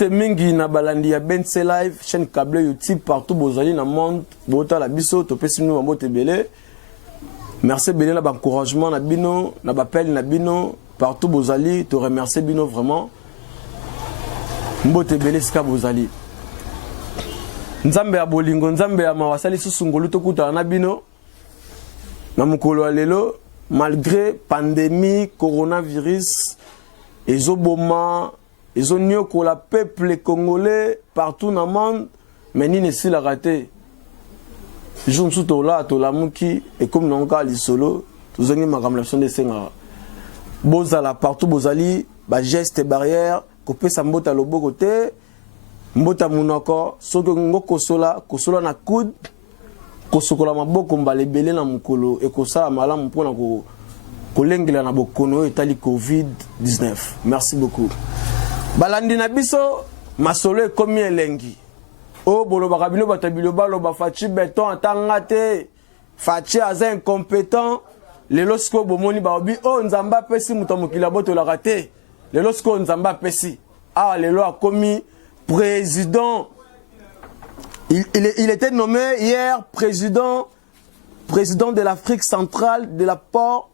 Mbote mingi na balandi ya Bense Live, chaîne câble YouTube partout bozali na monde, bota la biso to pesi nous mbote belé. Merci belé na ba encouragement na bino, na ba appel na bino, partout bozali, te remercier bino vraiment. Mbote belé ska bozali. Nzambe ya bolingo, nzambe ya mawasali susungolu to kuta na bino. Na mukolo alelo, malgré pandémie, coronavirus, ezoboma ils ont mieux que le peuple congolais partout dans le monde, mais ni ne s'il a raté. Je me suis dit là, tout la mouki, et comme nous avons dit solo, tout le monde a ramolation de Senga. Bozala partout, bozali, ba geste et barrière, coupé sa mbota le beau côté, mbota munoko, soki ngo kosola na coude, kosokola maboko mbale belé na mukolo, et kosa malamu mpona kolengela na bokono etali COVID-19. Merci beaucoup. Balandi na biso masolo ekomi elengi o boloba kabilo batabilo baloba Fachi Beton atangate Fachi aza incompétent lelo siko bomoni baobi o nzamba pesi muto mokila boto la raté lelo siko nzamba pesi lelo akomi président il était nommé hier président de l'Afrique centrale de la port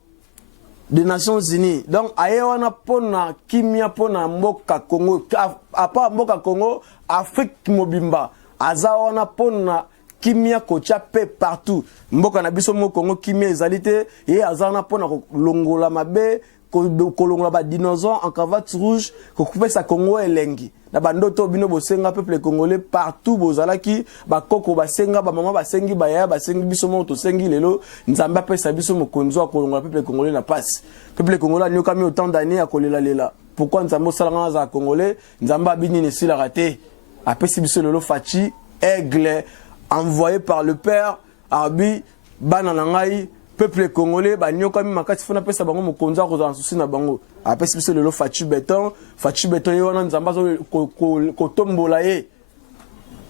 des Nations Unies. Donc, ayewana pona kimia pona mboka Congo, à part mboka Congo, Afrique mobimba. Azawana pona kimia kocha pe partout. Mboka na biso mo Congo kimia ezalité et azana pona longola mabe kolongola ba dinosaure en cravate rouge ko couper sa Congo elengi. Na bandoto bino bosenga peuple congolais partout bozalaki ba koko basenga ba mama basengi ba ya basengi biso mo to sengi lelo nzamba pesa biso mokonzo kolongola peuple congolais na passe. Peuple congolais nyoka mi autant d'années à kolela lela. Pourquoi nzambo salanga za congolais nzamba bini ne sila raté. Apesi biso lelo Fachi aigle envoyé par le père Arbi bananangai peuple congolais ba nyoka mi makati fona pesa bango mokonzo ko za souci na bango. Après c'est le Fachi Beton yona nzamba ko tombola ye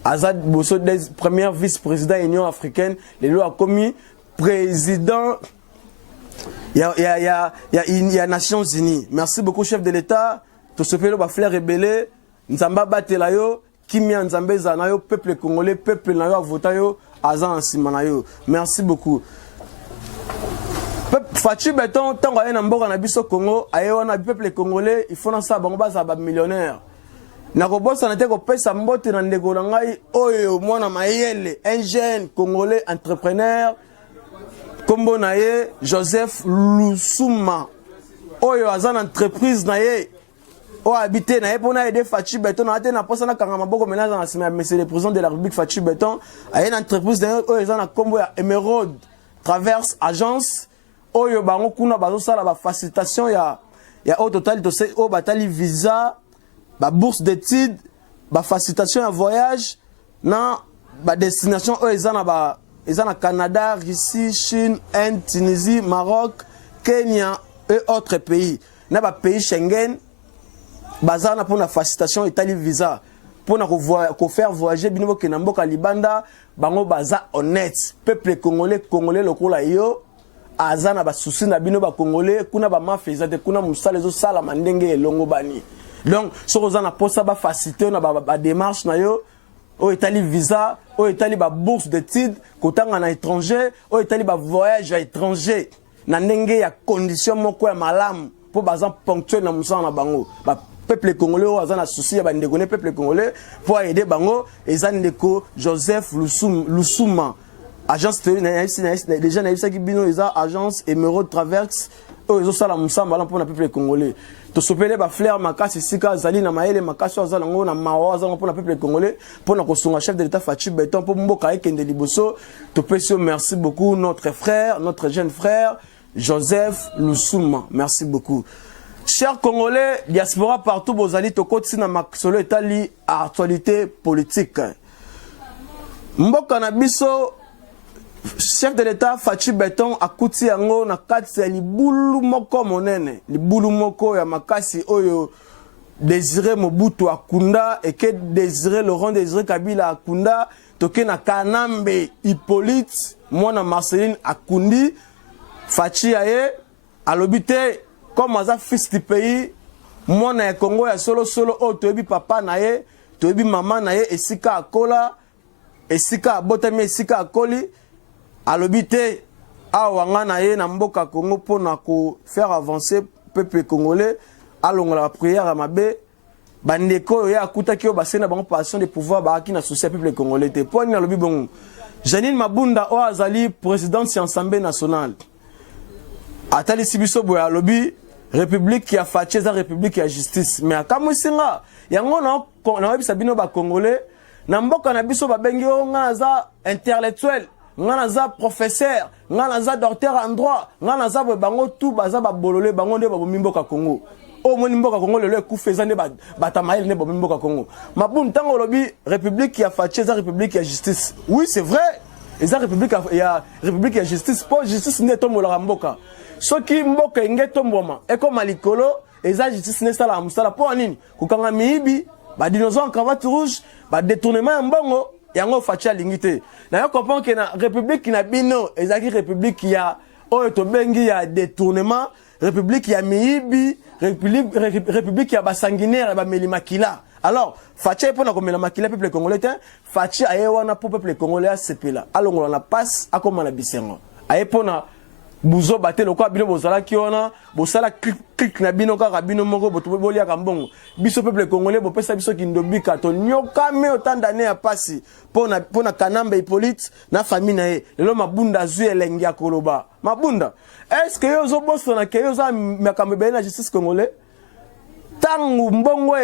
Azad Bosso des premier vice-président Union africaine le lo a commis président il y a Nations Unies. Merci beaucoup chef de l'État to se fait le ba frère rebelle nzamba batela yo kimia nzambe za na yo peuple congolais peuple na yo vota yo aza nsima na yo. Merci beaucoup. Fachi Beton, tant qu'on a un mboka na biso Congo, ayewana na peuple congolais, il faut na sa bango baza ba millionnaire. Na ko bossa na te ko pesa mbote na ndeko na ngai oyo mwana mayele, un jeune congolais entrepreneur kombo na ye Joseph Lusuma. Oyo azana entreprise na ye. O habité na ye pona aider Fachi Beton na te na posa na kanga maboko menaza na sima monsieur le président de la République Fachi Beton, aye na entreprise na oyo azana kombo ya Emerald Traverse agence oyo bango kuna bazo sala ba facilitation ya au total to say o batali visa ba bourse d'études ba facilitation ya voyage na ba destination o ezana Canada, Russie, Chine, Inde, Tunisie, Maroc, Kenya et autres pays. Na ba pays Schengen bazana pour la facilitation etali visa pour na ko faire voyager bino ke na mboka libanda bango baza honnête peuple congolais lokola yo azana ba souci na bino ba congolais kuna ba mafeza te kuna musala zo sala mandenge elongo bani. Donc so kozana posa ba faciliter na ba démarche na yo o etali visa o etali ba bourse d'études kotanga na étranger o etali ba voyage à étranger na ndenge ya condition moko ya malamu po bazan ponctuel na musala na bango ba peuple congolais o azana souci ya ba ndeko ne peuple congolais pour aider bango ezandeko Joseph Lusuma. Agence déjà na qui bino eza agence Emerald Traverse oyo sala musamba pour na peuple congolais to sopele ba fleur makasi sika zali na maele makasi azala ngo na mawa azala pour na peuple congolais pour na kosunga chef de l'État Fachi Beton pour mboka ekende liboso to pesio. Merci beaucoup notre frère notre jeune frère Joseph Lusuma. Merci beaucoup chers congolais diaspora partout bozali to koti na makisolo etali actualité politique mboka na biso. Chef de l'État Fachi Beton akuti yango na kati ya libulu moko monene libulu moko ya makasi oyo Désiré Mobutu akunda et que Désiré Laurent Désiré Kabila akunda toke na Kanambe Hippolyte mwana Marceline akundi Fachi aye alobite comme aza fils du pays mwana ya Congo ya solo solo o toyebi papa na ye toyebi mama na ye esika akola esika abotami esika akoli alobi te awa nga na ye na mboka Congo pona ko faire avancer peuple congolais alongola la prière mabe bandeko ya akutaki o basena bango passion de pouvoir baaki na souci peuple congolais te poni alobi bongo Janine Mabunda o azali présidente ya Assemblée nationale atali sibiso boya alobi république qui a faché za république ya justice mais akamusinga yango na webisa bino ba congolais na mboka na biso babengi o nga za intellectuel nga za professeur nga za docteur en droit nga za bango tout baza ba bolole bango nde ba mimboka Congo o moni mboka Congo lelo ekufeza nde batamaile ne ba mimboka Congo mabun tango lobi république qui a faché za république ya justice oui c'est vrai et za république ya justice pour justice ne tombola mboka soki mboka enge tomboma eko malikolo eza justice ne sala musala po nini kukanga miibi ba dinosaure en cravate rouge ba détournement ya mbongo yango facha lingite na yo comprend que na république na bino ezaki république ya oyo to bengi ya détournement république ya miibi république ya basanguinaire ba melimakila alors facha pona ko mela makila peuple congolais te facha aye wana pour peuple congolais sepela alongola na passe akoma na bisengo aye pona buzo bate lokwa bino bozala kiona bosala clic na bino kaka bino moko botobolia ka mbongo biso peuple congolais bopesa biso kindobika to nyoka me otandane ya pasi pona Kanamba Hippolyte na famille na ye lelo mabunda zui elengi ya koloba mabunda est-ce que yozo boso na ke yozo makambe na justice congolais tangu mbongo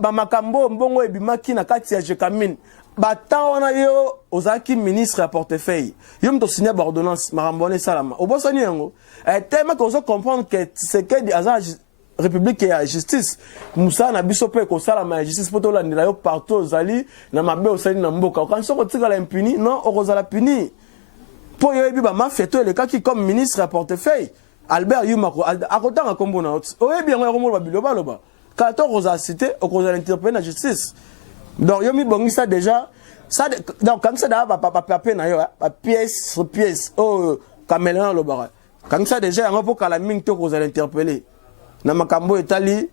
ba makambo mbongo ebimaki na kati ya Jekamine batana yo ozaki ministre à portefeuille yo mto signer ordonnance marambone salama obosani yango tellement qu'on comprendre que c'est que des république ya justice musa na biso pe ko salama justice poto la ndila yo partout ozali na mabe osali na mboka quand soko tika la impuni non ozala puni po yo ebi ba mafeto le kaki comme ministre à portefeuille Albert Yumako akotanga kombo na ot oyebi yango ko mo ba biloba loba 14 a cité okozala interpeller la justice. Donc, yomi bongi ça déjà. Ça, donc, comme ça, d'abord, papier na yo, pièce sur pièce. Oh, caméléon le barra. Comme ça, déjà, on peut qu'à la mine, vous allez interpeller. Na makambo etali,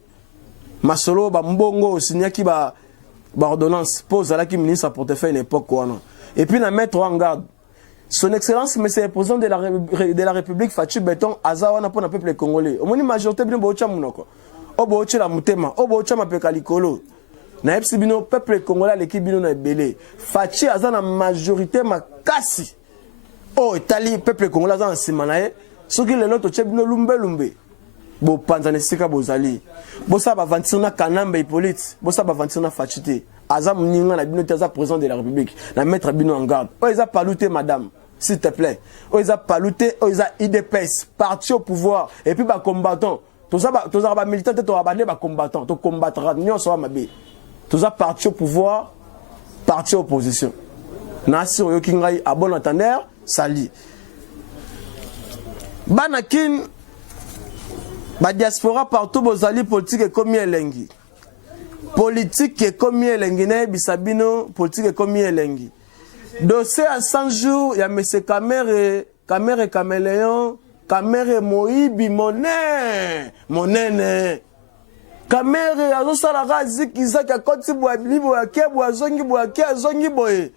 masolo, mbongo, signé qui ba ordonnance, pose à la qui ministre à portefeuille l'époque, quoi, non. Et puis, na mettre en garde. Son Excellence, monsieur le président de la République, Fatou Béton, Azawana pour le peuple congolais. Au moins, la majorité, bien, bocha mounoko. Obo oche la mutema, obo oche ma pekalikolo. Na epsi bino peuple congolais l'équipe bino na belé. Fachi azana majorité makasi. Oh Italie peuple congolais azana simanae. Soki lelo to chebino lumbe. Bo panzane sika bozali. Bo sa ba vantir na Kanamba Hippolyte, bo sa ba vantir na Fachite. Azam ninga na bino taza président de la République. Na mettre bino en garde. Oh eza palouté madame, s'il te plaît. Oh eza palouté, oh eza IDPS, parti au pouvoir et puis ba combattant. Tous les militants, tous les combattants, tous combattront, nous sommes tous partis au pouvoir, partis opposition. Nation Yokingai, à bon entendeur, sali. Banakin, la diaspora partout, bozali politique est comme elengi. Politique est comme elengi, ne bisabino, politique est comme elengi. Dossier à 100 jours, il y a M. Caméléon. Kamere moibi monene Kamere azosala raziki zaka koti bwa libo ya kebwa zongi bwa kia zongi boye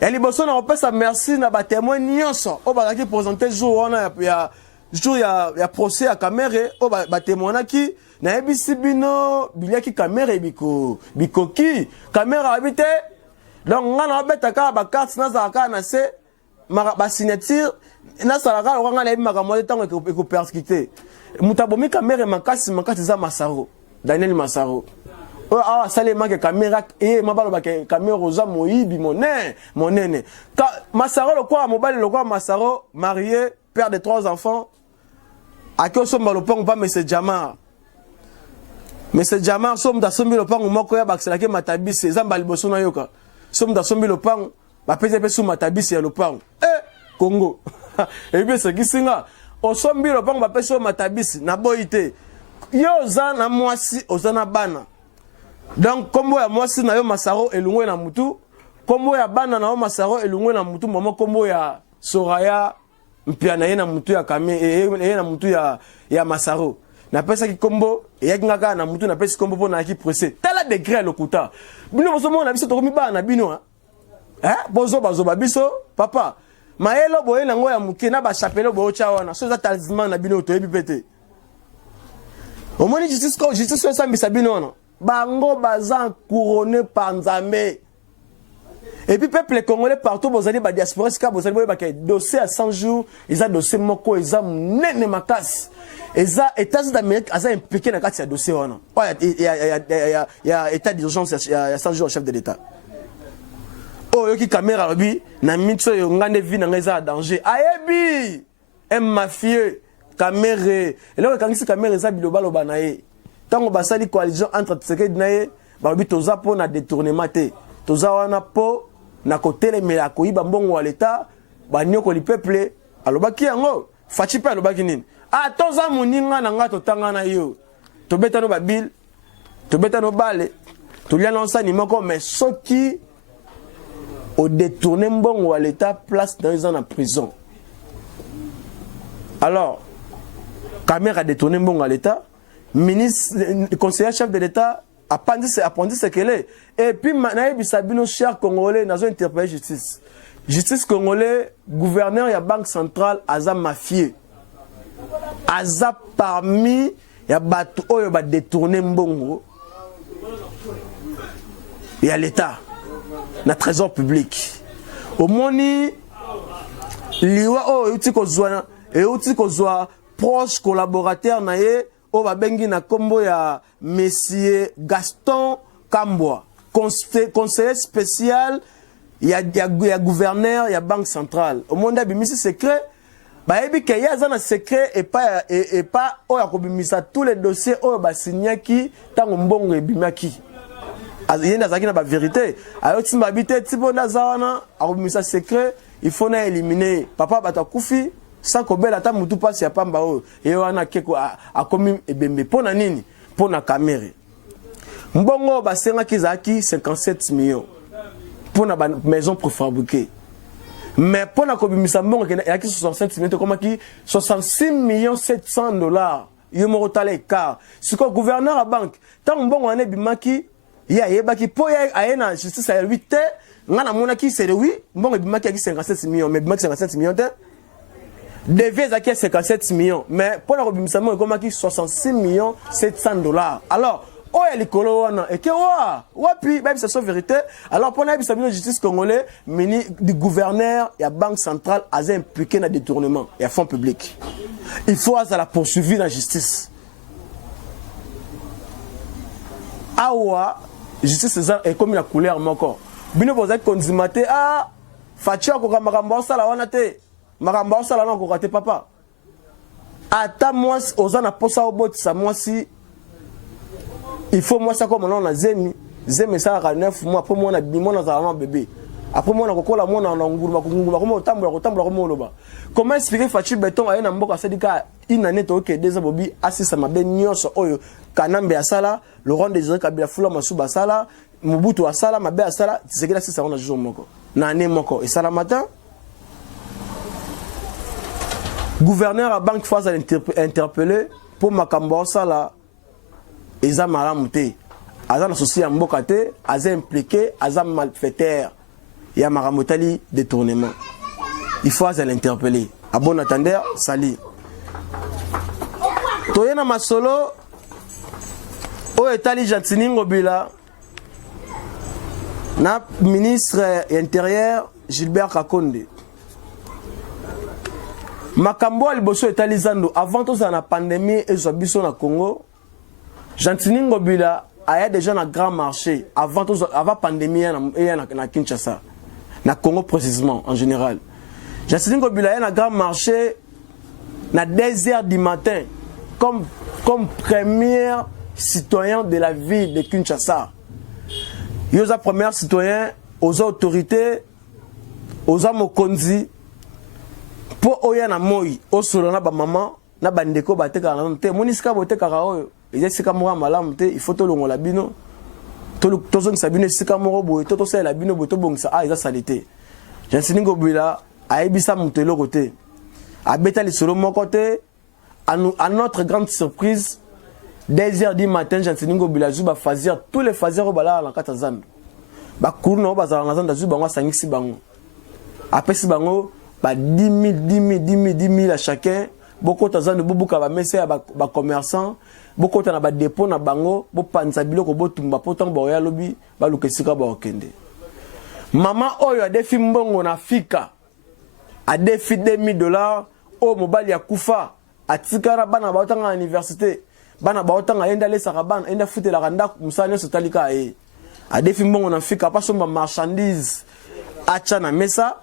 eli boso na opesa merci na ba témoin nyonso o ba ki présenter jour wana ya jour ya procès ya Kamere o ba témoinaki na ebisi bino biliaki Kamere bikoki Kamere habite donc ngana obeta ka ba carte na zaka na se ba signature na salaka okanga na makambo tango eko persécuté mutabomi Kamere makasi za Masaro Daniel Masaro ah salema ke Kamera e mabalo ba ke Kamera oza moyibi monene Masaro le quoi mobile le quoi Masaro marié père de 3 enfants akio somba le pont pas monsieur Jamar som da sombi le pont moko ya bakselaki matabisi zamba liboso na yoka som da sombi le pont ba pese sou matabisi ya le pont Congo et bien ce qui singa au sombi le pang ba peso matabisi na boité yo za na mwasi ozana bana donc kombo ya mwasi na yo Masaro elungwe na mutu kombo ya bana na yo Masaro elungwe na mutu momo kombo ya Soraya mpia na ye na mutu ya Kame na mutu ya Masaro na pesa ki kombo et ngaka na mutu na pesa kombo pour na ki pressé tala degré lokuta bino boso mona biso to komi ba na bino bozo biso papa maelo boye nango ya muke na ba chapelo bo cha wana so za talisman na bino to yebi pete omoni justice ça mbisa bino wana bango bazan couronné par Nzambe. Et puis peuple congolais partout bozali ba diaspora sika bozali boye ba ke dossier à 100 jours ils a dossier moko ils a nene makas ils a États-Unis d'Amérique asa impliqué na kati ya dossier wana il y a état d'urgence il y a 100 jours au chef de l'État oh yoki caméra lobi na mitso yo ngande vie na ngeza danger ayebi un mafieux caméra et là quand caméra za biloba loba na ye tango basali coalition entre Tshisekedi na ye ba lobi toza po na détournement te toza wana po na kotele mela koyiba mbongo wa l'État banyoko li peuple alobaki yango fachi pe alobaki nini toza moninga na nga totanga na yo tobeta no babil tobeta no bale tolia na nsani moko mais soki au détourner mbongo wa l'État place dans en prison alors caméra détourner mbongo wa l'État ministre conseiller chef de l'État apprenti ce qu'elle est. Et puis, maintenant, Sabino, cher Congolais, nous avons interpellé justice. Justice congolais, gouverneur, il y a Banque centrale, Aza mafieux. Aza parmi, il y a Batou, il y a détourné Mbongo. Il y a l'État, le trésor public. Au moni, liwa, et outi kozwa proche collaborateur, naye, o babengi na kombo ya Monsieur Gaston Kamboa, conseiller spécial, il y a gouverneur, il y a banque centrale. Au monde abimisi secret, bah ebi ke ya zana secret et pas o ya kobimisa tous les dossiers o ba signaki tango mbongo ebimaki. Aziyenda zaki na ba vérité. Ayo timba habité tipo na zawana a kobimisa secret, il faut na éliminer. Papa batakufi sans kobela ta mutu pasi ya pamba o e wana keko akomi ebembe pona nini pona caméra mbongo basenga kizaki 57 millions pona ba maison préfabriquée mais pona kobimisa mbongo yaki 65 millions comme ki 66 millions 700 dollars yo mo tala car siko gouverneur à banque tant mbongo ane bimaki ya yebaki po ya ayena justice ya 8 ngana mona ki c'est oui mbongo bimaki yaki 57 millions mais bimaki 57 millions devait acquérir 57 millions, mais pour la rebimissement, il y a 66 millions 700 dollars. Alors, oh, il y a les colons, et que, puis, même c'est sa vérité. Alors, pour la justice congolais, du gouverneur, il y a Banque centrale, a impliqué dans le détournement, il y a fonds publics. Il faut la poursuivre dans la justice. Awa, justice est comme la couleur, mon corps. Bino, vous êtes consumé, Fatia, vous avez Maramba osala na kokate papa ata moi ozana posa obotisa moi si il faut moi ça comme on a zemi ça 9 mois après moi na bimona za na bébé après moi na kokola mona na nguruma comme otambola comme oloba comment expliquer Fachi Beton ayena mboka sadika inane to ke déjà bobi asisa mabe nyonso oyo kanambe asala Laurent Désiré Kabila fula masuba sala Mobutu asala mabe asala tisekela sisa on a jour moko na ne moko et sala matin gouverneur à banque face à interpellé pour makambo sala eza malamute azan associé à mbokate azan impliqué azan malfaiteur il y a maramotali détournement il faut l'interpeller à bon attendeur sali toyena masolo o etali Jantini Ngobila na ministre intérieur Gilbert Kakonde makambo liboso etalizando avant tout ça na pandémie et zobiso na Congo Jantini Ngobila aya déjà na grand marché avant pandémie na Kinshasa na Congo précisément en général Jantini Ngobila aya na grand marché na 2h du matin comme premier citoyen de la ville de Kinshasa yoza premier citoyen aux autorités aux amokonzi pour oya na moi o solo na ba maman na bandeko bateka na te monisika boteka ka oyo ezesika mo malamu te il faut to longola bino to zone sabino sika mo boye to sala bino boye to bongisa eza salité Jantini Ngobila ayebisa mutelo côté abeta li solo moko te à notre grande surprise, 2h du matin, Jantiningo Bilazu va faire tous les faziers au bala en Katazam. Bakourno bazalangazan dazu bango sangisi bango. Après si bango, 10 000 à chacun. Beaucoup de gens de Boubouka va messer à commerçants. Beaucoup de gens de dépôt na bango. Beaucoup de gens de botumba potan boya lobby. Balukesika ba okende. Maman oyo a défi mbongo na fika. A défi $2,000. O mobile ya kufa. A tikara bana ba otanga université. Bana ba otanga enda le sarabana. Enda fute la randa musanya sotalika e. A défi mbongo na fika. Pas somba marchandise. Acha na mesa.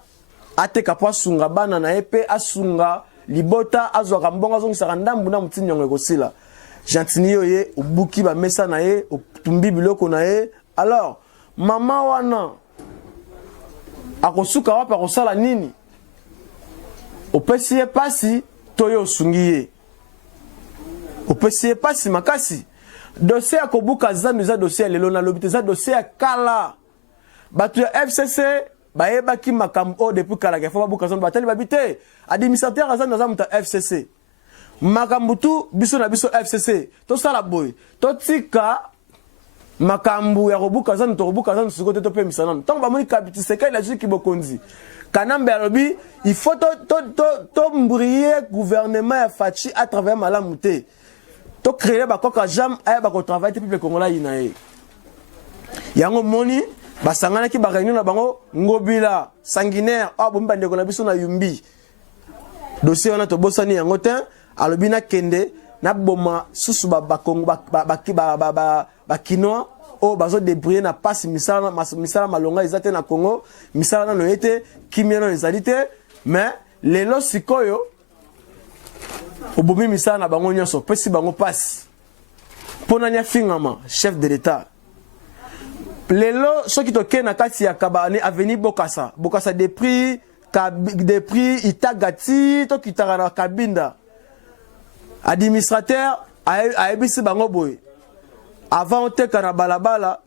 Ate kapwa sunga bana na epe. Asunga. Libota azwa kambonga zongi sarandambu na mutini nyongo ekosila. Jantini yo ye, ubuki ba mesa na ye, utumbi biloko na ye. Alors, mama wana, akosuka wapi akosala nini? Opesi ye pasi, toyo osungi ye. Opesi ye pasi makasi. Dossier akobuka zanu za dossier lelo na lobite za dossier kala. Batu ya FCC, baeba ki makambo depuis kala ke fa buka zanu batali babite. Administrateur azan na zamuta FCC. Makambutu biso na biso FCC. To sala boy. To tika makambu ya robuka zanu to robuka zanu sikote to pe misanano. Tant ba moni kabiti seka la jiki bokonzi. Kanambe alobi, il faut to mbrier gouvernement ya Fachi à travers malamute. To créer ba koka jam aya ba ko travailler peuple congolais inae. Yango moni basangana ki ba réunion na bango ngobila sanguinaire bomba ndeko na biso na yumbi. Dossier on a to bosani yango ten alobina kende na boma susu ba kinoa o bazo débrouiller na passe misala malonga ezate na Congo misala na noete kimiano ezalite mais lelo sikoyo obomi misala na bango nyonso pesi bango passe pona nya fingama chef de l'état lelo soki to ke na kati ya kabani avenue Bokassa des prix itagati to kitara na kabinda administrateur aebisi bango boy avant on te kana balabala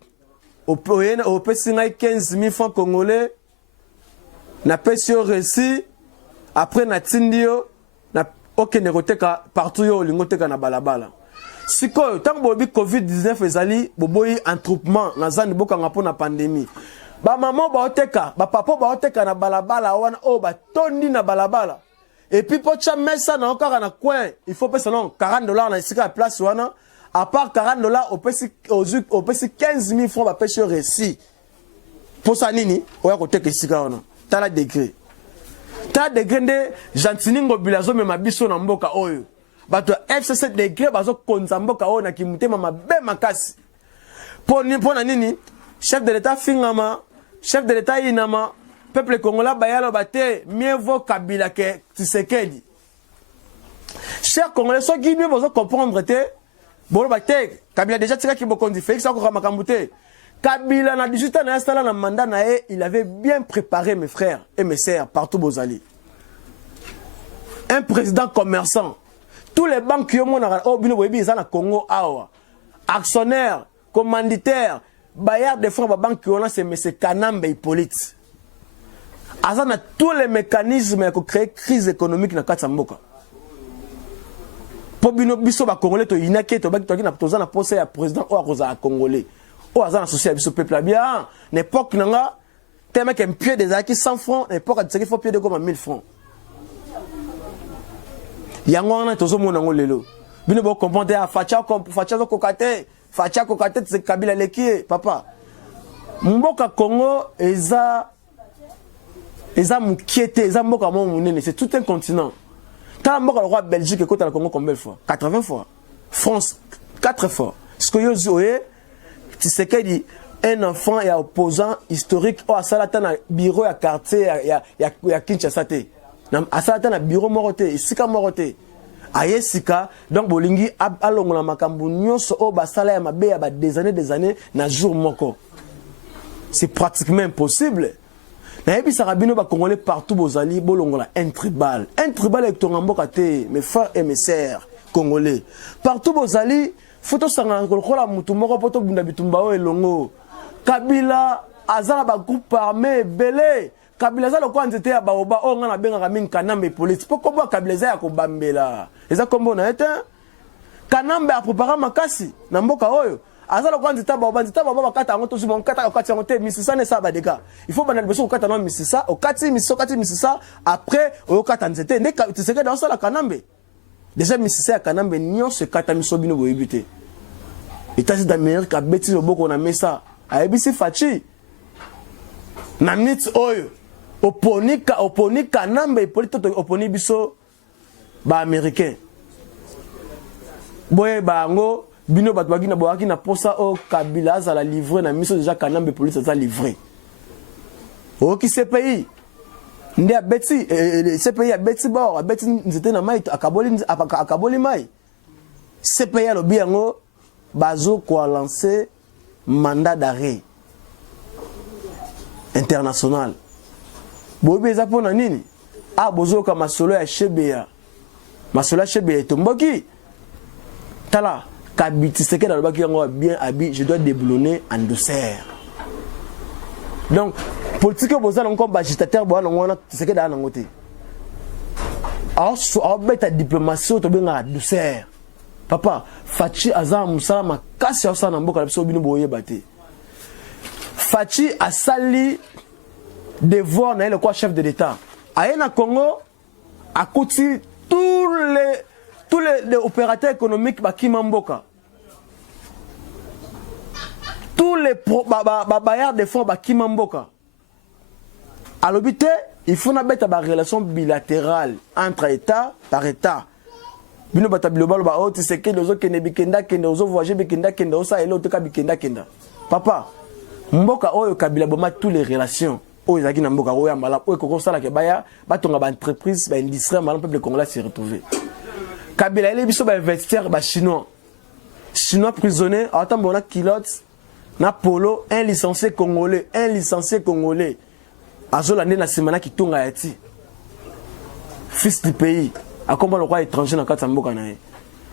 au pesi ngai 15 000 francs congolais na pesi yo récit après na tindio na okende koteka partout yo lingo teka na balabala sikoyo tango bobi covid-19 ezali boboyi entroupement na zani bokanga po na pandémie ba maman ba oteka ba papa ba oteka na balabala wana o ba tondi na balabala et puis pour cha mesa na encore na coin il faut payer non $40 na sika place wana à part $40 au pesi 15 000 francs ba pêcher récit pour ça nini oya koteka sika wana tala degré nde Jantiningo Bilazo me mabiso na mboka oyo bato FCC degré bazo konza mboka oyo na kimutema mabe makasi pona nini chef de l'état fingama chef de l'état inama peuple congolais bayalo bate mieux vaut Kabila que Tshisekedi. Chers congolais so qui mieux vous comprendre te bon bate Kabila déjà tika ki bokondi Félix akoko makambute Kabila na 18 ans na installé na mandat na e il avait bien préparé mes frères et mes sœurs partout bozali. Un président commerçant tous les banques yo mona o bino boyebi za na Congo awa actionnaire commanditaire bailleur de fonds ba banque yo na c'est monsieur Kanambe Hippolyte. Azana tous les mécanismes pour créer crise économique na kati mboka. Po bino biso ba congolais to inake to ba to na tozana poste ya président o akoza congolais. O azana associé biso peuple bien n'époque nanga tellement qu'un pied des acquis 100 francs n'époque de ce qu'il faut pied de comme 1000 francs. Yango wana tozo mona ngolelo. Bino bo comprendre a facha kokate c'est Kabila leki papa. Mboka Congo eza mukiete eza mboka mo munene c'est tout un continent. Tant mboka le roi Belgique côté la Congo combien de fois 80 fois. France 4 fois. Ce que yo zoé Tshisekedi un enfant et opposant historique au asalata na bureau ya quartier ya Kinshasa te. Na asalata na bureau moroté isika moroté. Ayesika donc bolingi alongola makambu nyonso o basala ya mabe ya ba des années na jour moko. C'est pratiquement impossible. Na yebi sarabino ba congolais partout bozali bolongola un tribal est tongamboka te mes frères et mes sœurs congolais partout bozali photo sanga kola mutu moko poto bunda bitumba o elongo Kabila azala ba groupe armé belé Kabila za lokwa nzete ya baoba o nga na benga mingi Kanambe police poko bo Kabila za ya kobambela eza kombo na ete Kanambe a préparé makasi na mboka oyo azala kwa nzita baoba bakata ngo tozu bon kata okati ngo te misisa ne sa ba deka il faut bana liboso okata no misisa okati misisa après okata nzete nde Tshisekedi dans la Kanambe déjà misisa ya Kanambe nyonso kata misobino boyebite États-Unis d'Amérique a beti loboko na mesa a ebisi fachi na minute oyo oponi Kanambe polito oponi biso ba américain boye bango bino bato bagina boaki na posa o Kabila za la livrer na miso déjà Kanambe police za livrer o ki CPI nde a beti CPI a beti ba a beti nzete na mai akaboli mai CPI a lobi yango bazo ko lancer mandat d'arrêt international bobe za pona nini a bozo ka masolo ya Shebeya tomboki tala kabiti seke na lobaki yango bien abi je dois déboulonner en douceur donc politique boza encore agitateur bo na ngona seke da na ngote a beta diplomatie to benga douceur papa Fachi aza musala makasi ya sana mboka biso bino boye bate Fachi asali devoir na le quoi chef de l'état ayena Congo akuti tous les opérateurs économiques bakima mboka tous les bailleurs de fonds bakima mboka alobité il faut na beta ba relation bilatérale entre état par état bino bata global ba oti seke dozo kende bikenda kende ozo voyager bikenda kende osa elo to ka bikenda kenda papa mboka oyo Kabila boma tous les relations oyo zaki na mboka oyo mbala oyo koko sala ke baya batonga ba entreprise ba industrie mbala peuple congolais se retrouver Kabila ele biso ba investir ba chinois prisonnier atambo na kilote na polo un licencié congolais azola na semana kitunga yati fils du pays a combat le roi étranger na kata mboka na ye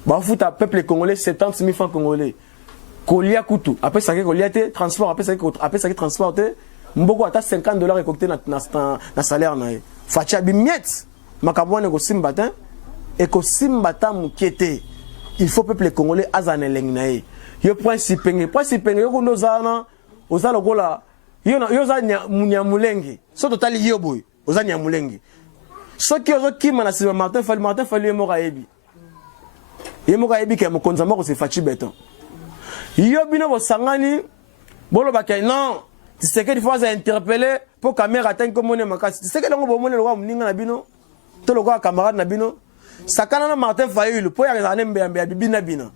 ba futa peuple congolais 70 000 francs congolais kolia kutu après ça que kolia te transport après ça que transporter mboko ata $50 écouté na salaire na ye facha bimiet makabwane ko simbata et ko simbata mukete il faut peuple congolais azana lengnaye yo principe yo kundo zana ozala kola yo za munyamulenge so totali yo boy oza nyamulenge so ki ozo kima na sima Martin Fayulu moka yebi ke mokonza moko se Fachi beton yo bino bo sangani bolo bakay non Tshisekedi faut interpeller pour caméra tank ko mone makasi Tshisekedi ngo bo mone lo wa muninga na bino to lo kwa camarade na bino sakana na Martin Fayulu po ya zane mbembe ya bibi na bino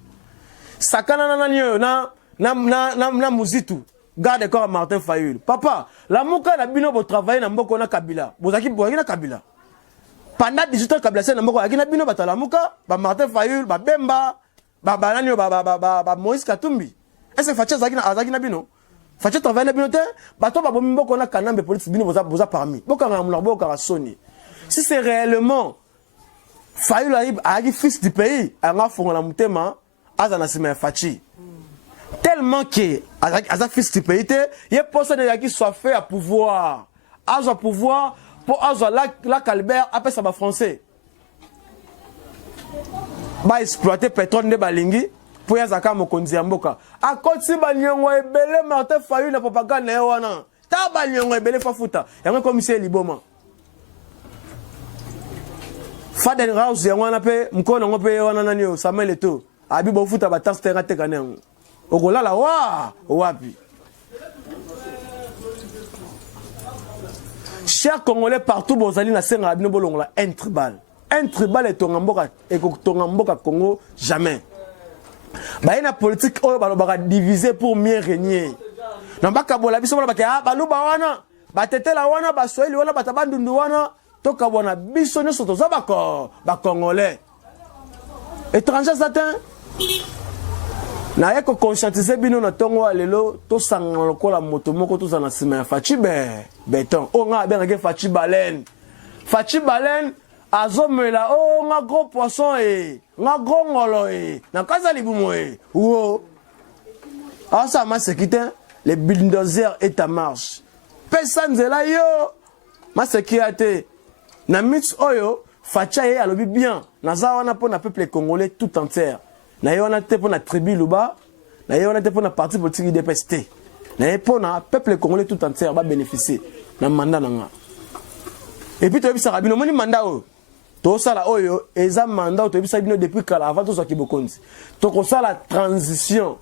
sakana na nani na muzitu garde corps Martin Fayulu papa la muka na bino bo travailler na mboko na Kabila bozaki na Kabila pendant 18 ans Kabila na mboko akina bino batala muka ba Martin Fayulu ba Bemba ba nani ba Moïse Katumbi est-ce que Fachi azaki na bino Fachi travailler na bino te bato ba bomi mboko na Kanambe police bino boza parmi boka na mulabo ka soni si c'est réellement Fayulu a fils du pays anga fonga na mutema azana sima Fachi tellement que aza fils du pays te ye poste de yaki soit fait à pouvoir pour azo la Calbert après ça ba français ba exploiter pétrole ne balingi pour yazaka mokonzi ya mboka akoti ba nyongo ebele Martin Fayulu na propagande na wana ta ba nyongo ebele fafuta yango commissaire liboma Faden House ya wana pe mkono ngope wana nani Samuel Eto'o abi bo futa ba taxe terra tekane yango okolala wapi chers Congolais partout bozali na senga bino bolongola un tribal et tonga mboka Congo jamais ba na politique oyo balobaka diviser pour mieux régner na baka bola biso balobaka baluba wana batetela wana baswahili wana batabandundu wana toka bona biso nyoso toza ba Congolais étranger satin na yeko conscientiser bino na tongo alelo to sanga lokola moto moko to za na sima ya Fachi beton o nga benga Fachi baleine azomela o nga gros poisson nga gros ngolo na kaza libumo wo asa ma sekite les bulldozers et ta marche pesa nzela yo ma sécurité na mix oyo facha ye alobi bien naza wana pour na peuple congolais tout entier na ye wana te pour na tribu Luba na ye wana te pour na parti politique UDPS te na ye pour na peuple congolais tout entier va bénéficier na mandat nanga et puis to bisa rabino moni mandat oyo to sala oyo eza mandat to bisa bino depuis kala avant to soki bokonzi to ko sala transition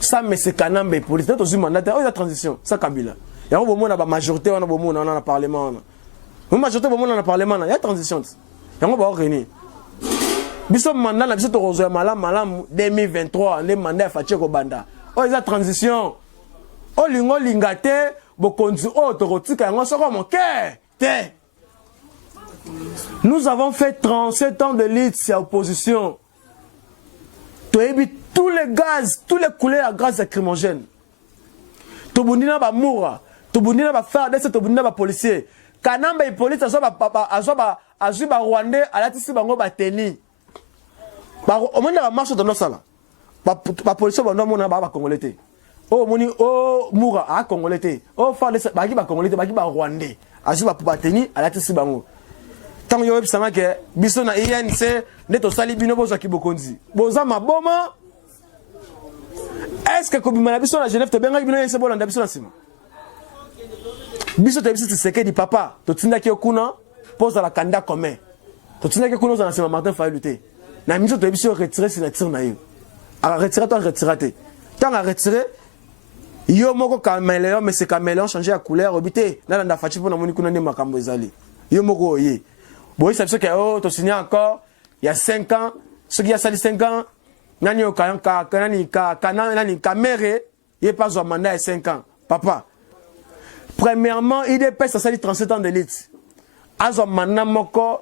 ça mais c'est kanambe politique to zu mandat oyo la transition ça Kabila ya ko bomona ba majorité wana bomona na parlement wana majorité bomona na parlement na ya transition ya ko ba réunir biso mandat na biso to ko zo malam 2023 le mandat fatie ko banda oyo la transition o lingo lingate bokonzi o to kotika yango soko mon cœur te. Nous avons fait 37 ans de lutte sur l'opposition. Tu as vu tous les gaz, tous les couleurs à gaz lacrymogène. Tu as ba moura, tu as ba faire des tu as ba policier. Kanamba et police azo ba rwandais à la tisi bango ba teni. Ba au moment de la marche de nos sala. Ba policier ba no ba congolais. Oh moni oh moura a congolais. Oh faire des ba congolais ba rwandais. Azo ba teni à la tisi bango. Tant yo ebisanga ke biso na INC neto sali bino bozo ki bokonzi boza maboma est-ce que kobima na biso na Genève to benga bino INC bolanda biso na sima biso te biso tseke di papa to tinda ki okuna posa la candidat commun to tinda ki okuna na sima Martin Fayulu te na biso to biso retirer signature na yo a retirer to retirer te tant a retirer yo moko caméléon mais c'est caméléon changer la couleur obité na nda fachi pona moni kuna ne makambo ezali yo moko oye. Bon, c'est que oh, tu signé encore il y a 5 ans, ce qui a sali 5 ans, nani o nani caméré, il est pas au mandat 5 ans. Papa. Premièrement, il est pas sali 37 ans d'élite. Azo mandat moko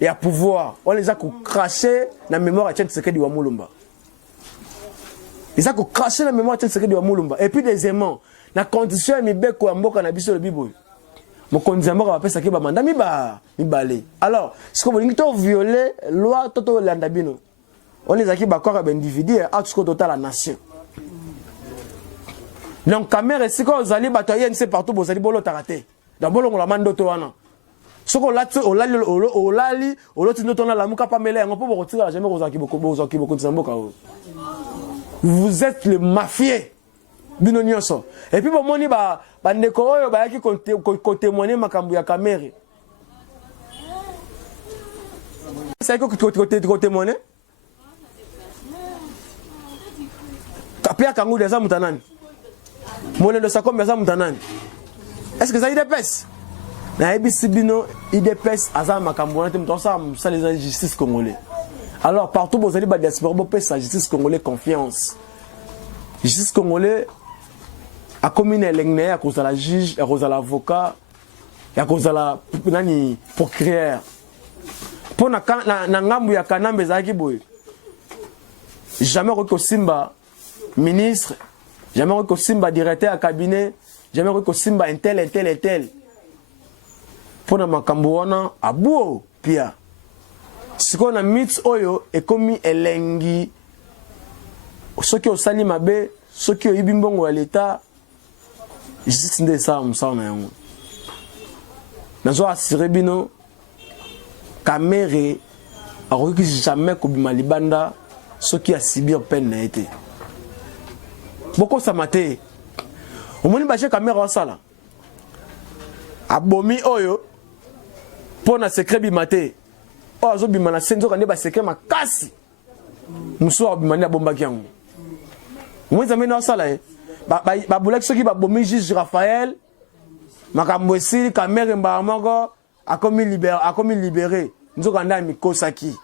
et à pouvoir. On les a craché la mémoire à Tshisekedi wa Mulumba. Ils a craché la mémoire à Tshisekedi wa Mulumba. Et puis deuxièmement, la condition est mibeko ya mboka na biso le bibo. Mon condamné va passer qui va mandat mi balé. Alors, ce que vous dites violer loi toto landabino. On les a qui ba corps individu et à tout total la nation. Donc caméra c'est quand vous allez batailler c'est partout vous allez bolo taraté. Dans bolo on la mando to wana. Ce qu'on l'a olali oloti noto na la muka pa mele on peut vous retirer jamais vous akiboko. Vous êtes le mafieux. Bino nyonso. Et puis bon moni ba ndeko oyo ba yaki ko témoigner makambu ya caméra. C'est ko témoigner. Kapia kangu deza mutanani. Mole de sa comme deza mutanani. Est-ce que ça IDPS? Na ebisi bino IDPS azama makambu na temto ça les justice congolais. Alors partout vous allez ba diaspora bo pesa justice congolais confiance. Justice congolais a commune l'engné à cause de la juge, à cause de l'avocat, à cause de la nani procureur. Pour na ngambu ya kanambe zaki boy. Jamais reko simba ministre, jamais reko simba directeur à cabinet, jamais reko simba un tel. Pour na makambu wana abuo pia. Siko na mix oyo ekomi elengi. Soki osali mabe, soki oyibi mbongo ya l'État. Justice nde ça musa na yango. Nazo assurer bino caméra aroki jamais kobima libanda soki a subir peine na été. Boko samate. Omoni ba caméra sala. Abomi oyo pona secret bimate. O azo bima na senzo kande ba secret makasi. Muso abima na bomba kyango. Omoni zamena sala ba boulek ceux qui ba bomi juge Raphaël makambo esili caméra mba moko a commis libéré nzoka nda mikosaki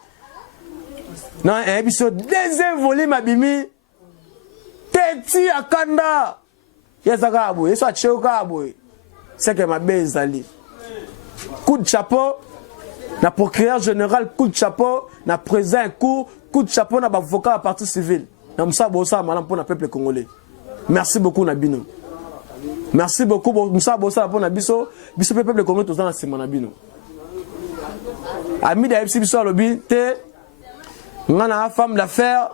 na épisode deuxième volume abimi teti akanda yesaka abo yeso achoka abo c'est que ma bezali coup de chapeau na procureur général, coup de chapeau na président coup de chapeau na avocat à partie civile na musa bosa malam pour na peuple congolais. Merci beaucoup Nabino. Merci beaucoup Moussa Bossa pour Nabiso. Biso peuple congolais tous dans la semaine Nabino. Ami da FC biso lobi te ngana femme d'affaires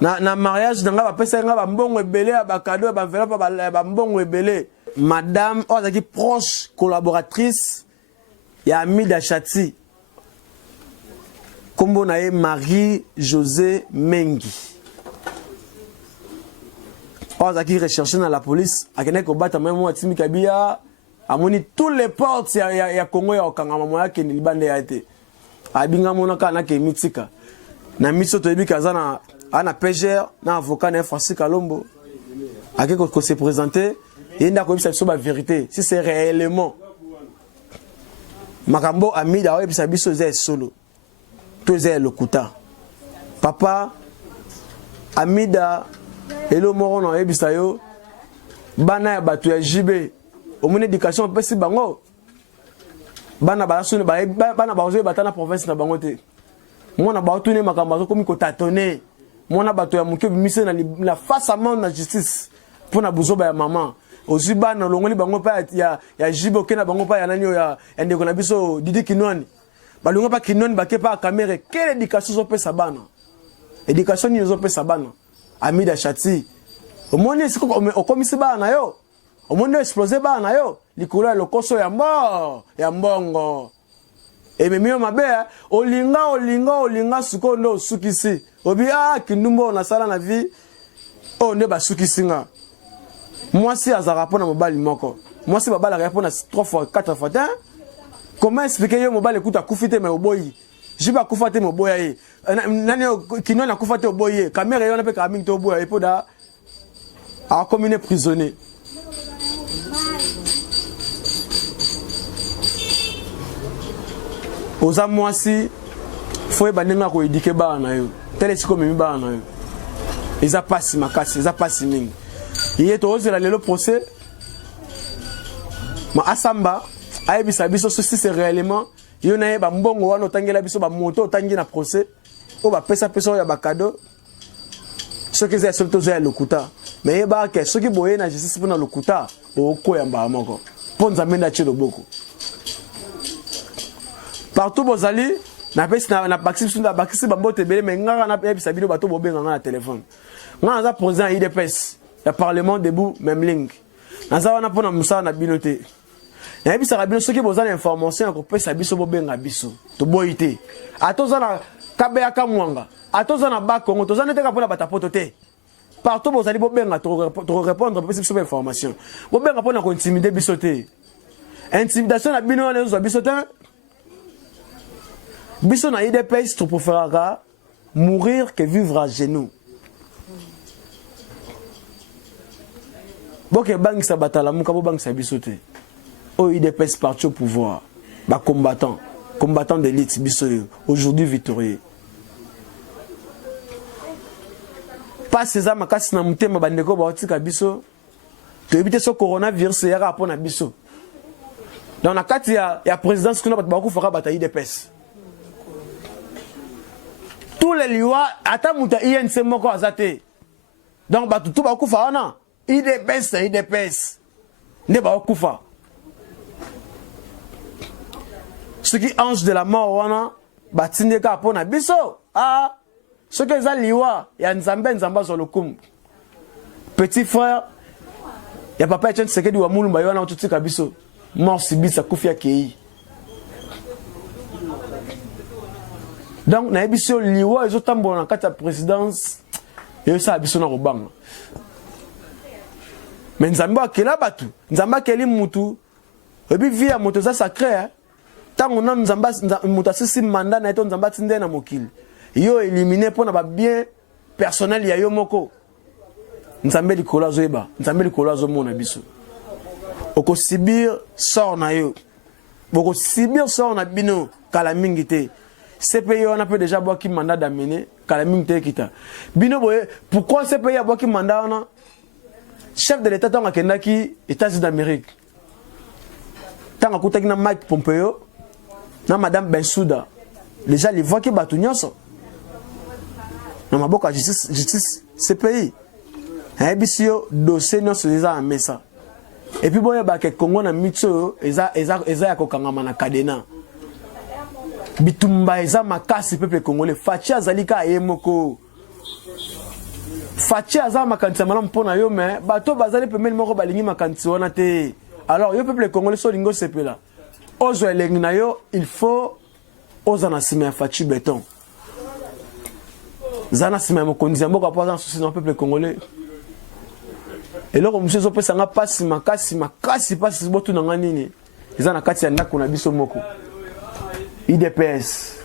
na mariage nga ba pesa nga ba mbongo ebele ba cadeau ba enveloppe ba mbongo ebele. madame qui proche collaboratrice ya Amida Chati kombo na ye Marie-José Mengi qui recherché dans la police akene ko bata même moi Timi Kabia amoni tous les portes ya Congo ya okanga mama yake ni libande ya été abinga mona kana ke mitika na miso to ebika zana ana PGR na avocat na Francis Kalombo akeko ko se présenter et nda ko bisa biso ba vérité si c'est réellement makambo Amida wa bisa biso ze solo to ze lokuta papa Amida elo moro na ebisa yo bana ya batu ya JB omone éducation pesi bango bana ba sone bana ba ozo batana province na bango te mona ba tune makambo ko mi ko tâtonner mona bato ya muke bimise na face à main na justice pour na buzoba ya maman ozi bana longoli bango pa ya JB okena bango pa ya nani ya ndeko na biso Didi Kinwani balongo pa Kinwani bake pa caméra quelle éducation zo pesa bana éducation ni zo pesa bana Amida Chati omone siko okomisi bana yo omone exploser bana yo likolo ya lokoso ya mbongo ememio mabe olinga siko ndo sukisi obi kindumbo na sala na vie ne ba sukisi nga mwasi azara pona mobali moko mwasi babala ya pona 3 fois 4 fois comment expliquer yo mobali kuta kufite me oboyi jiba kufate moboya ye nani Kinwani kufate oboye caméra yo na pe kaming to oboya e poda a communé prisonnier oza mwasi foi baninga ko éduquer bana yo tele siko mimi bana yo eza pasi makasi eza pasi mingi yé to ozela lelo procès ma asamba ayebisa biso si c'est réellement yo na ye ba mbongo wana otangela biso ba moto otangi na procès o ba pesa ya ba cadeau ce que c'est surtout ya lokuta mais ye ba ke ce qui boye na justice pour na lokuta o ko ya mba moko ponza menda chelo boko partout bozali na pesi na bakisi na bakisi ba mbote bele mais ngara na yebisa bino bato bobenga na téléphone ngana za président IDPS le parlement debout même link naza wana pona musa na binote na yebisa bino soki bozala information ko pesa biso bobenga biso to boyite atoza na kabeya kamwanga atoza na bakongo toza nete ka pona batapoto te partout bozali bobenga to répondre pesa biso information bobenga pona ko intimider biso te intimidation na bino na zo biso te biso na IDPS to préférera mourir que vivre à genoux boke bangisa batala muka bo bangisa biso te o IDPS parti au pouvoir ba combattant d'élite biso aujourd'hui victorieux pas ces âmes makasi na mutema bandeko ba otika biso to éviter ce coronavirus ya rapport na biso dans la carte ya présidence kuna ba ko fera bata IDPS tous les lois ata muta INC moko azate donc ba tout ba ko fa wana IDPS ne ba ko fa ce qui ange de la mort wana batinde ka pona biso ce que za liwa ya nzamba zo lokum petit frère ya papa Etienne Sekedi wa mulumba yona otutika biso mort sibisa kufia kei donc na biso liwa ezo tambola na kata présidence et ça biso na robanga mais nzamba akela batu nzamba keli mutu ebi via moto za sacré tango na nzamba muta sisi mandat na eto nzamba tinde na mokili yo éliminer pour na ba bien personnel ya yo moko nzambe likolo azoyeba nzambe likolo azomona biso oko sibir sort na yo boko sibir sort na bino kala mingi te CPI on a peut déjà boire qui mandat d'amener kala mingi te kita bino boye pourquoi CPI a boire qui mandat on chef de l'état tanga kendaki États-Unis d'Amérique tanga kutaki na Mike Pompeo na madame Bensouda déjà les voix qui batu nyonso na maboka justice CPI ebisio dossier nyonso eza en mesa et puis boye ba ke Congo na mitso eza ya kokangama na kadena bitumba eza makasi peuple congolais fachi azalika yemoko Fachi aza makanti malamu mpona yo mais bato bazali pemeli moko balingi makanti wana te. Alors yo peuple congolais so lingo sepela. Ozo elengi na yo, il faut oza na sima ya Fachi béton. Zana sima ya mokonzi ya mboka poza souci na peuple congolais. Et là monsieur zo pesa nga pasi makasi pasi botu na nga nini. Eza na kati ya ndako na biso moko. IDPS.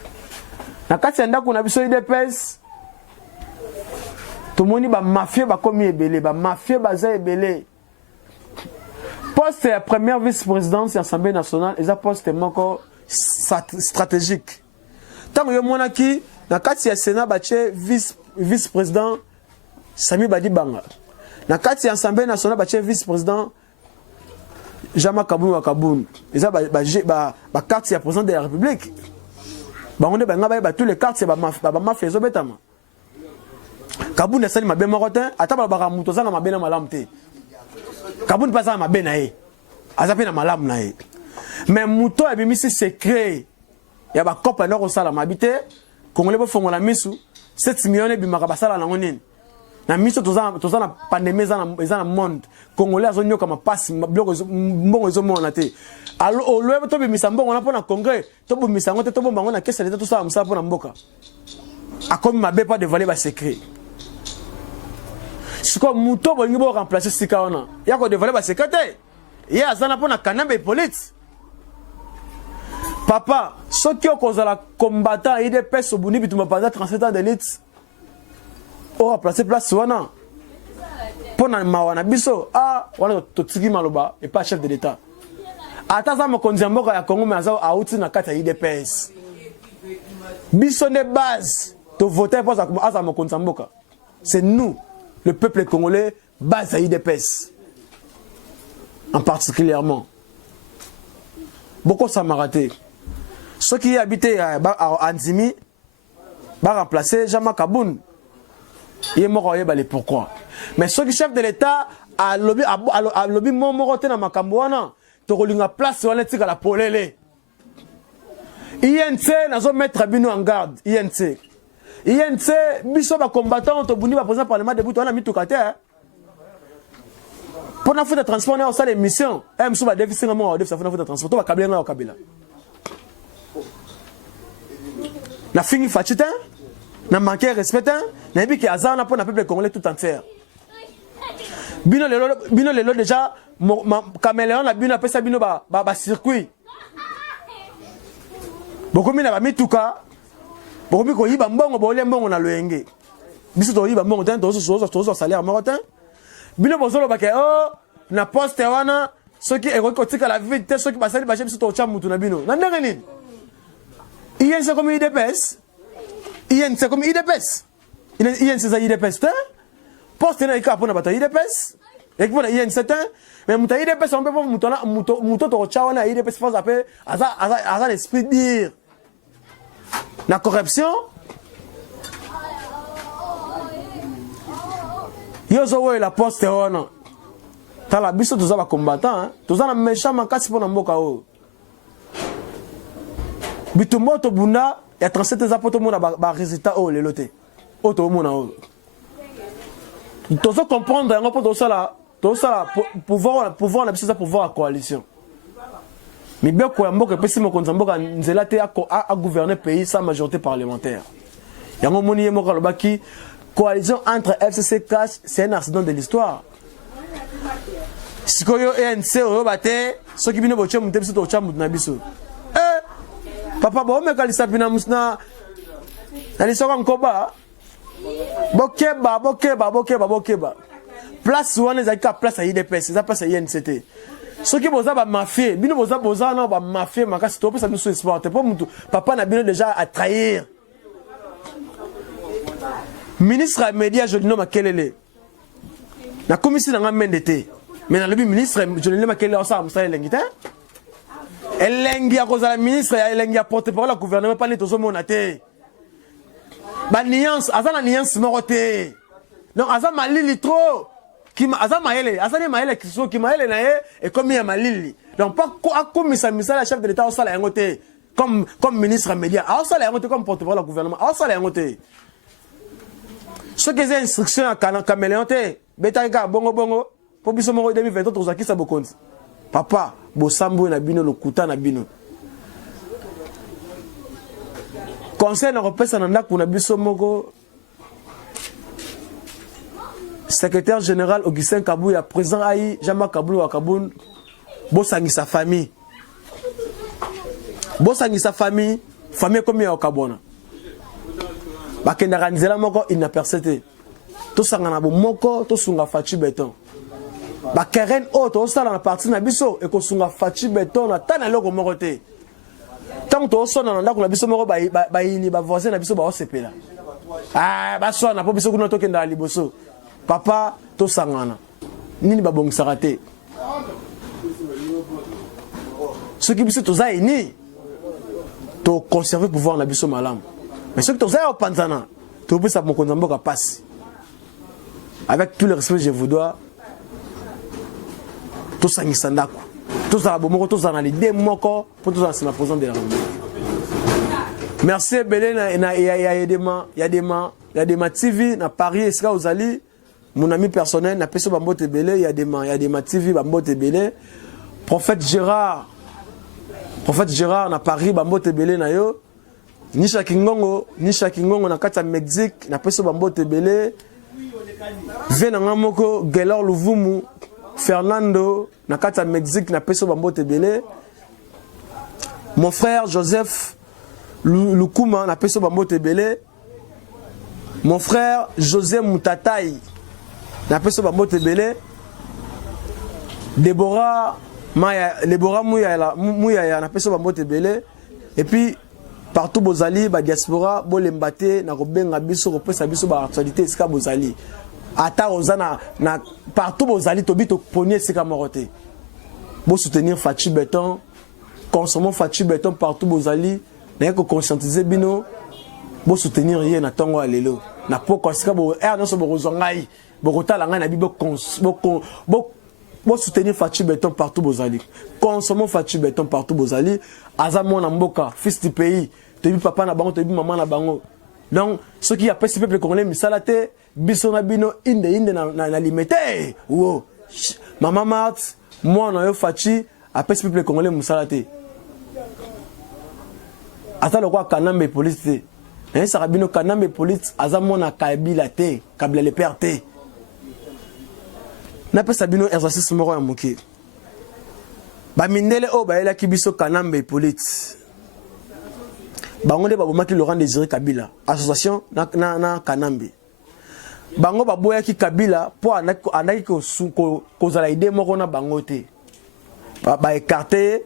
Na kati ya ndako na biso IDPS. Tomoni ba mafia ba komi ebele, ba mafia baza ebele. Poste ya première vice-présidence de l'Assemblée nationale, eza poste moko stratégique. Tango yo mona ki na kati ya Sénat bache vice-président Sami Badibanga. Na kati ya Assemblée nationale bache vice-président Jama Kaboun wa Kaboun. Eza ba carte ya président de la République. Ba on ba ba tous les cartes ba mafia zo betama. Kaboun esali mabe moko te, ata ba muto za na mabe na malamu te. Kaboun pas na mabe na ye. Aza pe na malamu na ye. Mais muto ebimisi secret ya ba kopa na ko sala mabite, Congolais bo fongola misu, 7 millions bimaka basala na ngonini. Na miso toza na pandémie za na monde. Congolais azonyo kama passe bloko mbongo ezo mona te. Alors au lieu to bimisa mbongo na pona congrès, to bimisa ngote to bomba ngona kesa leta to sala musala pona mboka. Akomi mabe pas dévoiler ba secret. Siko muto bolingi bo remplacer sika wana. Ya ko dévoiler ba secret te. Ye azana pona kanambe police. Papa, ceux qui ont causé la combattant IDPS au Bouni bitumba pendant 37 ans d'élite. On a placé place wana. Pona mawana biso wana totiki maloba et pas chef de l'état. Ata za mokonzi mboka ya Congo mais a outi na kata IDPS. Biso de base to voter pour za mokonzi mboka. C'est nous, le peuple congolais, base à IDPS. En particulièrement. Beaucoup ça m'a raté. Ceux qui habitaient à Anzimi, va remplacer Jama Kaboun. Il est mort pourquoi. Mais ceux qui chef de l'État a lobby moroté na makambouana, to rolinga place wala tika la polele. INC nazo mettre bino en garde. INC biso ba combattant to bundi ba président parlement de buto na mitukate. Pour na futa transport na osala émission, mso ba déficit na mo déficit na futa transport to ba kabila na kabila. Na fini fachita, na manqué respect, na bi ki azana pour na peuple congolais tout entier. Bino lelo déjà caméléon na bino pesa bino ba circuit. Boko mina ba mituka, boko bi ko yiba mbongo ba ole mbongo na loyenge. Biso to yiba mbongo tan to salaire morotin. Bino bozolo ba ke na poste wana soki eko tika la vite soki basali ba biso to cha mutu na bino. Na ndenge nini? INC comme IDPS. INC comme IDPS. INC za IDPS te. Poste na ika pona bata IDPS. Ekipona INC te. Mais muta IDPS on peut pas muto to cha na IDPS faut appeler aza l'esprit dire. La corruption. Yozo we la poste wana. Tala biso toza ba combattant, toza na méchant makasi pona mboka o. Bitumbo to bunda ya 37 za poto mona ba résultat o le loté. O to mona o. Tozo comprendre ngo poto sala pouvoir la biso za pouvoir la coalition. Mais bien ko mboka pesi mo konza mboka nzela te a gouverner pays sans majorité parlementaire. Yango moni ye moko lobaki coalition entre FCC Cash, c'est un accident de l'histoire. Si koyo ANC o bate so ki bino boche mu te biso to chamu na biso. Papa bo me kalisa bina musna na lisoka nkoba bokeba place wana za ka place ya IDPS za place ya INCT soki boza ba mafia bino boza na ba mafia makasi to pesa biso espoir te po mutu papa na bino déjà à trahir ministre à média Jolino Makelele na commission na mendete mais na le ministre Jolino Makelele osa musala lengita elengi ya kozala ministre ya elengi ya porte-parole la gouvernement pas neto mona te ba nuance azana nuance moko te donc azama malili trop qui azama maele azana maele kiso ki maele na ye et comme ya malili donc pas comme misala chef de l'état au sala yango te comme ministre média au sala yango te comme porte-parole la gouvernement au sala yango te Ce qui est instruction à caméléon, Betaka bongo bongo, pour biso moko 2023 tozaki sa bokonzi. Papa, bosambo na bino lokuta na bino. Conseil na repesa na ndako na biso moko. Secrétaire général Augustin Kabouya, président Aïe, Jean-Marc Kaboul Wakaboun, Bossangi sa famille. Bossangi sa famille, famille comme ya Okabona. Bakenda ranzela moko inapercété. To sangana bo moko to sunga fachi béton. Ba keren o to sala na partie na biso e ko sunga fachi béton na tana loko moko te. Tant to sona na ndako na biso moko ba ini ba voisin na biso ba osepela. Ah ba sona po biso kuno to kenda liboso. Papa to sangana. Nini ba bongisaka te. Ce qui biso to za ini to conserver pouvoir na biso malam. Mais ce que tu as au Panzana, tu peux savoir mon combat passe. Avec tout le respect que je vous dois, tout ça n'y s'en a quoi. Tout ça, bon, tout ça, les deux mots pour tout ça, c'est ma présence de la République. Merci, Bélé, il y a des TV, na Paris, et ça, aux Ali, mon ami personnel, na Pesso Bambote Bélé, il y a des TV, Bambote Bélé. Prophète Gérard, na Paris, Bambote Bélé, na yo. Nisha Kingongo na kata Mexique na peso bambote belé vena ngamoko Gelor Luvumu Fernando na kata Mexique na peso bambote belé mon frère Joseph Lukuma na peso bambote belé mon frère José Moutatai na peso bambote belé Deborah Mouya na peso bambote belé et puis partout bozali ba diaspora bolembate na kobenga biso kopesa biso ba actualité sika bozali ata ozana na partout bozali to bito ponier sika morote bo soutenir Fachi Béton consommons Fachi Béton partout bozali na ko conscientiser bino bo soutenir ye na tongo alelo na poko sika bo no so bo rozongai bo kotala ngai na bibo bo soutenir Fachi Béton partout bozali consommons Fachi Béton partout bozali azamo na mboka fils du pays tebi papa na bango tebi maman na bango donc ceux qui appellent ce peuple congolais misalate biso na bino inde na limité wo maman Mart moi na yo Fachi appelle ce peuple congolais misalate ata lokwa kanambe police te ça rabino kanambe police azamo na kabila te kabila le père te na pesa bino exercice moko ya moki ba mindele o ba ela kibiso kanambe police bango de babomaki Laurent Désiré Kabila association na kanambe bango baboya ki Kabila po anaki ko zala idée moko na bango te ba écarter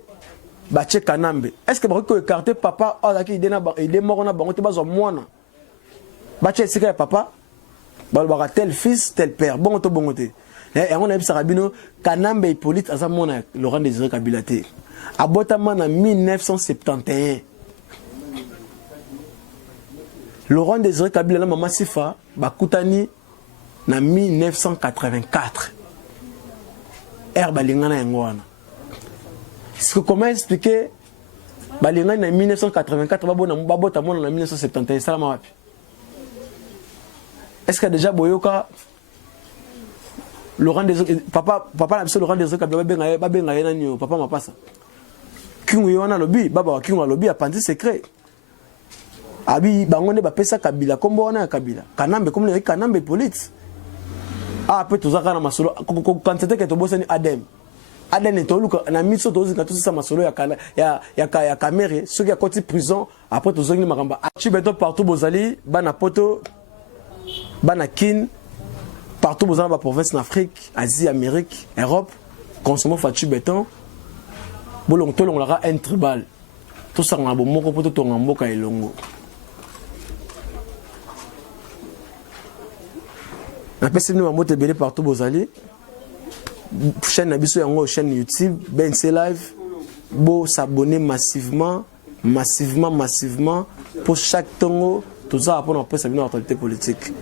ba che kanambe est-ce que ba ko écarter papa azaki idée moko na bango te bazo mwana ba che sika papa ba tel fils tel père bongo to bongo te et on a vu Sarabino kanambe Hippolyte azamona Laurent Désiré Kabila te abotama na 1971 Laurent Désiré Kabila na Mama Sifa bakutani na 1984 balingana yango wana. Comment expliquer balingana na 1984 babota mona na 1971 salama wapi? Est-ce que déjà boyoka Laurent Désiré papa na Laurent Désiré Kabila babenga yena nyo papa mapasa kingu yona lobi baba wa kingu lobi apandi secret abi bangonde ba pesa Kabila kombo wana ya Kabila kanambe comme le kanambe police peut tozaka na masolo quantité que to bosani adem to luka na miso to zika to sa masolo ya camere ceux qui a côté prison après to zongi makamba Fachi Béton partout bozali bana poto bana kin partout bozali ba province en Afrique Asie Amérique Europe consommons Fachi Béton bolong to longara un tribal tout ça ngabo moko poto to ngamboka elongo. La personne nous a monté belé partout bozali chaîne nabiso yango chaîne YouTube BNC Live bo s'abonner massivement pour chaque tongo tout ça pour après ça vient actualité politique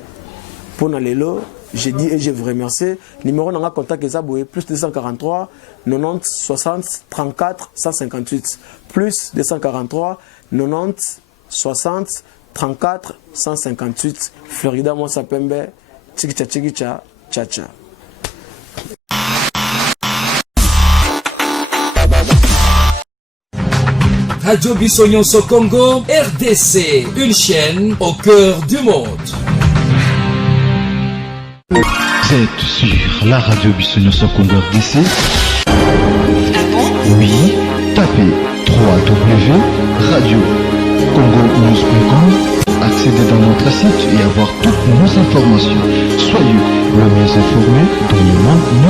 pour na lelo j'ai dit et je vous remercie numéro na contact ezaboué plus 243 90 60 34 158 plus 243 90 60 34 158 Florida Monsapembe Chikicha Chikicha Chacha. Radio Bissonyonso Congo, RDC, une chaîne au cœur du monde. Vous êtes sur la radio Bissonyonso Congo RDC. Oui, tapez www.radiocongonews.com, accédez dans notre site et avoir toutes nos informations. Soyez le mieux informés dans le monde.